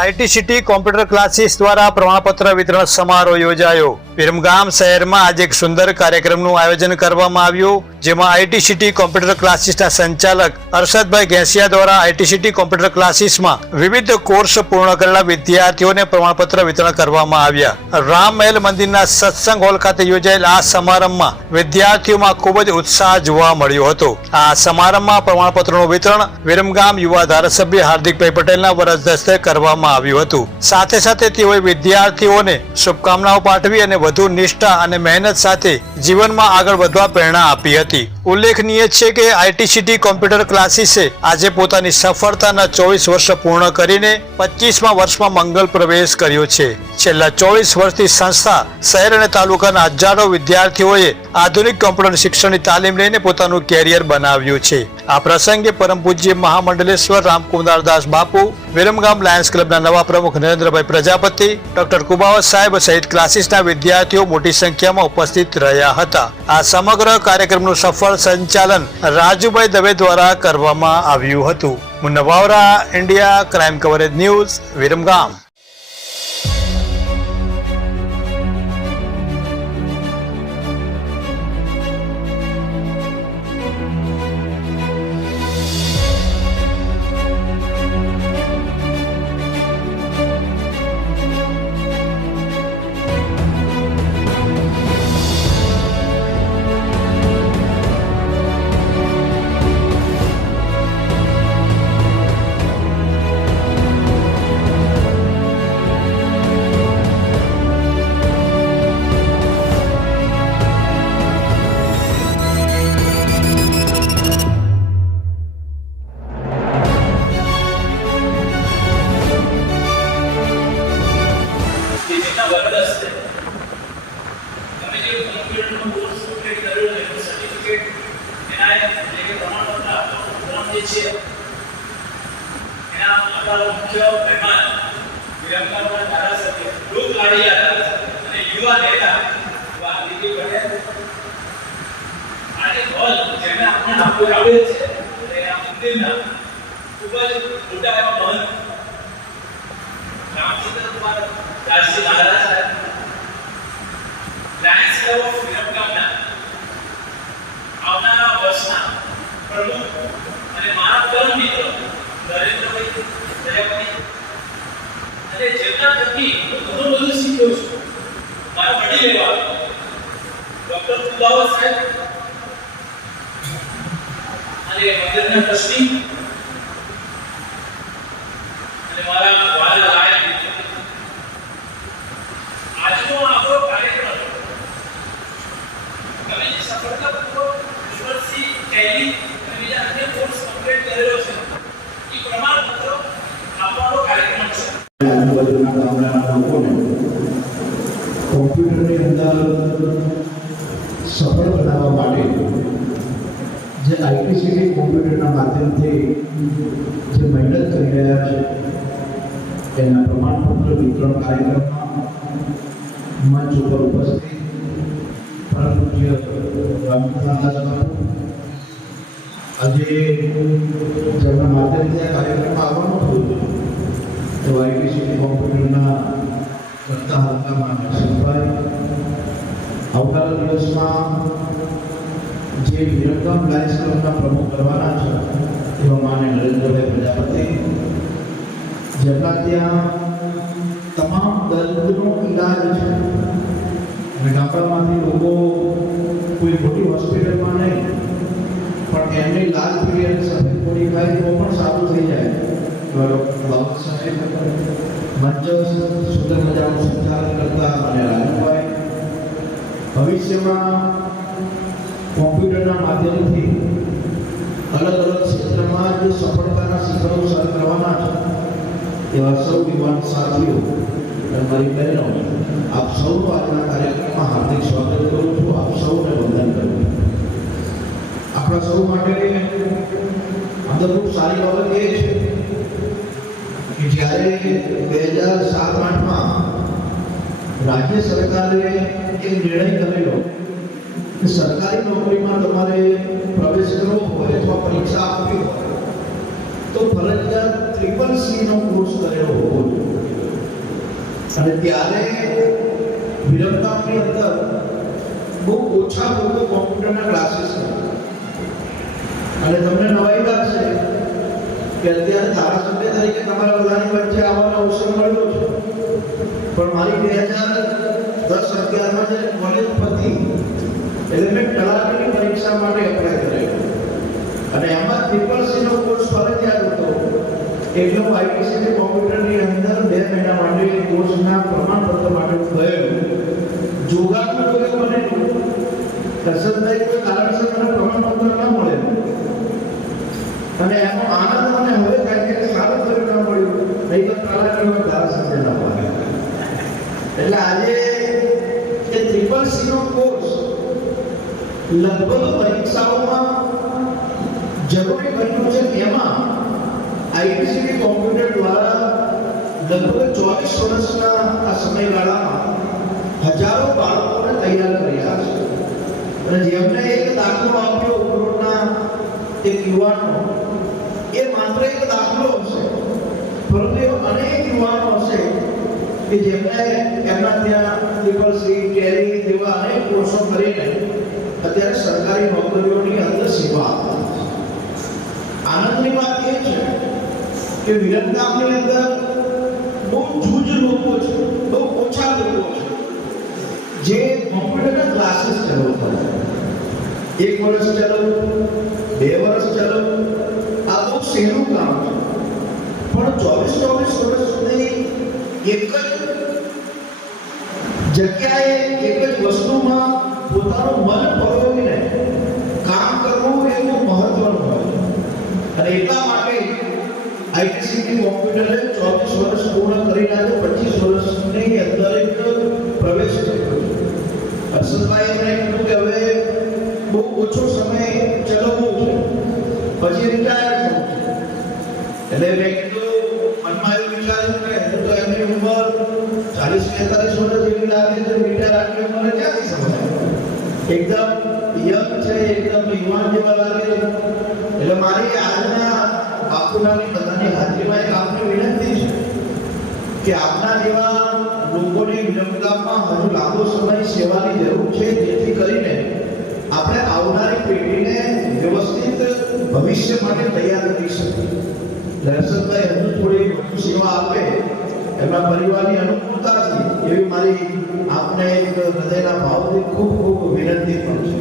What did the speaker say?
IT city computer classes દ્વારા પ્રમાણપત્ર વિતરણ સમારોહ યોજાયો। વિરમગામ શહેરમાં આજે એક સુંદર કાર્યક્રમનું આયોજન કરવામાં આવ્યું, જેમાં આઈટી સિટી કોમ્પ્યુટર ક્લાસીસના સંચાલક અરશદભાઈ ઘેસિયા દ્વારા આઈટી સિટી કોમ્પ્યુટર ક્લાસીસમાં વિવિધ કોર્સ પૂર્ણ કરેલા વિદ્યાર્થીઓને પ્રમાણપત્ર વિતરણ કરવામાં આવ્યા। રામ મહેલ મંદિરના સત્સંગ હોલ ખાતે યોજાયેલ આ સમારંભમાં વિદ્યાર્થીઓમાં ખૂબ જ ઉત્સાહ જોવા મળ્યો હતો। આ સમારંભમાં પ્રમાણપત્રોનું વિતરણ વિરમગામ યુવા ધારાસભ્ય હાર્દિકભાઈ પટેલના વરદ હસ્તે કરવામાં આવ્યું હતું। સાથે સાથે તેઓએ વિદ્યાર્થીઓને શુભકામનાઓ પાઠવી અને વધુ નિષ્ઠા અને મહેનત સાથે જીવનમાં આગળ વધવા પ્રેરણા આપી હતી। ઉલ્લેખનીય છે કે આઈટી સિટી કોમ્પ્યુટર ક્લાસીસે આજે પોતાની સફળતાના 24 વર્ષ પૂર્ણ કરીને 25મા વર્ષમાં મંગલ પ્રવેશ કર્યો છે। છેલ્લા 24 વર્ષથી સંસ્થા શહેર અને તાલુકાના હજારો વિદ્યાર્થીઓએ આધુનિક કોમ્પ્યુટર શિક્ષણની તાલીમ લઈને પોતાનું કેરિયર બનાવ્યું છે। આ પ્રસંગે પરમ પૂજ્ય મહામંડલેશ્વર રામકુમારદાસ બાપુ, વિરમગામ લાયન્સ ક્લબના નવા પ્રમુખ નરેન્દ્રભાઈ પ્રજાપતિ, ડોક્ટર કુબાવત સાહેબ સહિત ક્લાસીસના વિદ્યાર્થીઓ મોટી સંખ્યામાં ઉપસ્થિત રહ્યા હતા। આ સમગ્ર કાર્યક્રમનું સફળ સંચાલન રાજુભાઈ દવે દ્વારા કરવામાં આવ્યું હતું। Munna Vavra, India crime coverage news, Viramgam. Doctor Kubavat સાહેબ અને મંદિરના ટ્રસ્ટી અને મારા વાલા લાયક આજનો આપણો કાર્યક્રમ તમે જે સફળતાપૂર્વક યુનિવર્સિટી ટેલી અને બીજા અન્ય કોર્સ કમ્પ્લીટ કરેલો છે એ પ્રમાણપત્ર આપવાનો કાર્યક્રમ છે। આજુબાજુના ગામડાના લોકોને કોમ્પ્યુટરની અંદર સફળ બનાવવા માટે જે આઈટી સિટી કોમ્પ્યુટરના માધ્યમથી જે મહેનત કરી રહ્યા છે એના પ્રમાણપત્ર વિતરણ કાર્યક્રમમાં મંચ ઉપર ઉપસ્થિત પરમ પૂજ્ય રામકુમારદાસ બાપુ આજે જેમના માધ્યમથી આ કાર્યક્રમમાં આવવાનું થયું તો આઈટી સિટી કોમ્પ્યુટરના કરતા હલકામાં નરસિંહભાઈ આવનારા દિવસમાં જે વિરમગામ લાયન્સ ક્લબના પ્રમુખ કરવાના છે એવા માન્ય નરેન્દ્રભાઈ પ્રજાપતિ, જેમના ત્યાં તમામ દર્દનો ઈલાજ છે અને ગામડામાંથી લોકો કોઈ મોટી હોસ્પિટલમાં નહીં પણ એમની લાલ પીળી સફેદ ગોળી ખાય તો પણ સારું થઈ જાય। બાબા સાહેબ મંચ સુંદર મજાનું સંચાલન કરતા અને રાજુભાઈ ભવિષ્યમાં કોમ્પ્યુટરના માધ્યમથી અલગ અલગ ક્ષેત્રમાં જે સફળતાના શિખરો સર કરવાના છે એવા સૌ યુવાન સાથીઓ અને મારી બહેનો, આપ સૌનું આજના કાર્યક્રમમાં હાર્દિક સ્વાગત કરું છું। આપ સૌને વંદન કરું છું। આપણા સૌ માટે અંદર ખૂબ સારી બાબત એ છે કે જ્યારે 2007-8માં રાજ્ય સરકારે એક નિર્ણય કરેલો કે સરકારી નોકરીમાં તમારે પ્રવેશ કરવો હોય અથવા પરીક્ષા આપવી હોય તો ફરજિયાત CCC નો કોર્સ કરેલો હોવો જોઈએ. અને ત્યારે વિરમગામની અંદર બહુ ઓછા લોકો કોમ્પ્યુટરના ક્લાસીસ હતા. અને તમને નવાઈ લાગશે કે અત્યારે ધારાસભ્ય તરીકે તમારા બધાની વચ્ચે આવવાનો અવસર મળ્યો છે, પણ મારી 2010-11માં જે કોલેજ પતી એટલે મેં તલાટીની પરીક્ષા માટે એપ્લાય કરેલો અને એમાં CCC નો કોર્સ ફરજિયાત હતો. એટલે હું આઈટીસી કોમ્પ્યુટરની અંદર 2 મહિના માટે કોર્સના પ્રમાણપત્ર માટે ગયો. જોગાનું જોયું મને દર્શનભાઈ કોઈ કારણસર મને પ્રમાણપત્ર ન મળે અને એનો આનંદ મને હવે થાય કે સારું થયું ન મળ્યું, નહીં તો તલાટીનો ધારાસભ્ય ન મળે. એટલે આજે એ CCC નો કોર્સ લગભગ પરીક્ષાઓમાં જરૂરી બન્યું છે. એમાં આઈટીસી કોમ્પ્યુટર દ્વારા લગભગ 24 વર્ષના આ સમયગાળામાં હજારો બાળકોને તૈયાર કર્યા છે. અને જેમને એક દાખલો આપ્યો ઉપરોના એક યુવાનો, એ માત્ર એક દાખલો હશે, પરંતુ એવા અનેક યુવાનો હશે કે જેમને એમના ત્યાં CCC, ટેલી જેવા અનેક કોર્સો કરીને અત્યારે સરકારી નોકરીઓની અંદર સેવા આપે છે. આનંદની વાત એ છે કે વિરમગામની અંદર બહુ જૂજ લોકો છે, બહુ ઓછા લોકો છે જે કોમ્પ્યુટરના ક્લાસીસ ચલાવતા છે. 1 વર્ષ ચલાવવું, 2 વર્ષ ચલાવવું, આ બહુ સહેલું કામ છે. પણ 24 વર્ષ સુધી એક જ જગ્યાએ એક જ વસ્તુમાં પોતાનું મન પરોવીને કામ કરવું એ બહુ મહત્વનું હોય. અને એટલા માટે આઈટીસી કોમ્પ્યુટરે 24 વર્ષ પૂર્ણ કરીને આજે 25 વર્ષની અંદર એક પ્રવેશ કર્યો છે. હર્ષદભાઈ એમણે કીધું કે હવે બહુ ઓછો સમય ચલાવવું છે, પછી રિટાયર થવું છે. એટલે મેં કીધું, મનમાં એવું વિચાર્યું કે હજુ તો એમની ઉંમર 40-45 વર્ષ જેવી લાગે છે, રિટાયર આટલી ઉંમરે ક્યાંથી સમજાય? એકદમ યંગ છે, એકદમ યુવાન જેવા લાગે છે. એટલે મારી આજના બાપુલાની બધાની હાજરીમાં એક આપની વિનંતી છે કે આપના જેવા લોકોની વિરમગામમાં હજુ લાંબો સમય સેવાની જરૂર છે, જેથી કરીને આપણે આવનારી પેઢીને વ્યવસ્થિત ભવિષ્ય માટે તૈયાર કરી શકીએ. દર્શનભાઈ હજુ થોડી વધુ સેવા આપે એમના પરિવારની અનુકૂળતાથી એવી મારી આપને એક હૃદયના ભાવથી ખૂબ ખૂબ વિનંતી પણ છે.